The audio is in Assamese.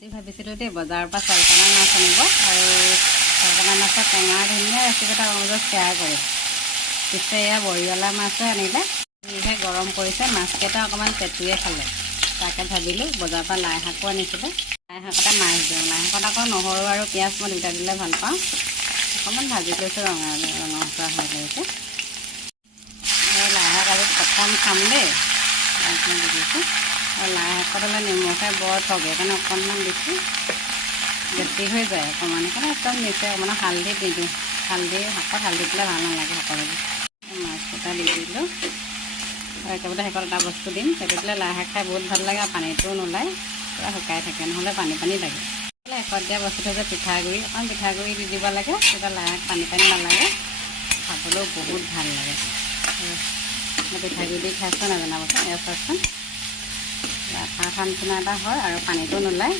আজি ভাবিছিলোঁ দেই বজাৰৰ পৰা চলকনা মাছ আনিব আৰু চলকনা মাছৰ টেঙাৰ ধুনীয়া ৰেচিপি এটা মাজত শ্বেয়াৰ কৰিম। পিছে এয়া বৰিয়লা মাছে আনিলে, যিহে গৰম পৰিছে মাছকেইটা অকণমান পেটুৱে খালে। তাকে ভাবিলোঁ বজাৰৰ পৰা লাই শাকো আনিছিলে, লাই শাকতে মাছ দিওঁ। লাই শাকত আকৌ নহৰু আৰু পিঁয়াজ মই দুটা দিলে ভাল পাওঁ। অকণমান ভাজি লৈছোঁ ৰঙচুৱা হৈ লৈছে। লাই শাক আজি প্ৰথম খাম দেই, লাইখিনি দি দিছোঁ। আৰু লাই শাকত হ'লে নিমখে বৰ ঠগে কাৰণে অকণমান দিছোঁ, বেছি হৈ যায় অকণমান, সেইকাৰণে একদম নিচে অকণমান হালধি দি দিওঁ। শাকত হালধি দিলে ভাল নালাগে সকলোবোৰ। মাছকেইটা দি দিলোঁ আৰু একেবাৰে শেষত এটা বস্তু দিম, সেইটো দিলে লাই শাক খাই বহুত ভাল লাগে আৰু পানীটোও নোলায়, পূৰা শুকাই থাকে, নহ'লে পানী পানী লাগে। শেষত দিয়া বস্তুটো হৈছে পিঠাগুড়ি, অকণমান পিঠাগুড়ি দি দিব লাগে, তেতিয়া লাই শাক পানী পানী নালাগে, খাবলৈও বহুত ভাল লাগে। পিঠাগুড়ি দি খাইছোঁ নাজানাবচোন, এয়া চাওকচোন আঠা আঠা নিচিনা এটা হয় আৰু পানীটো নোলায়।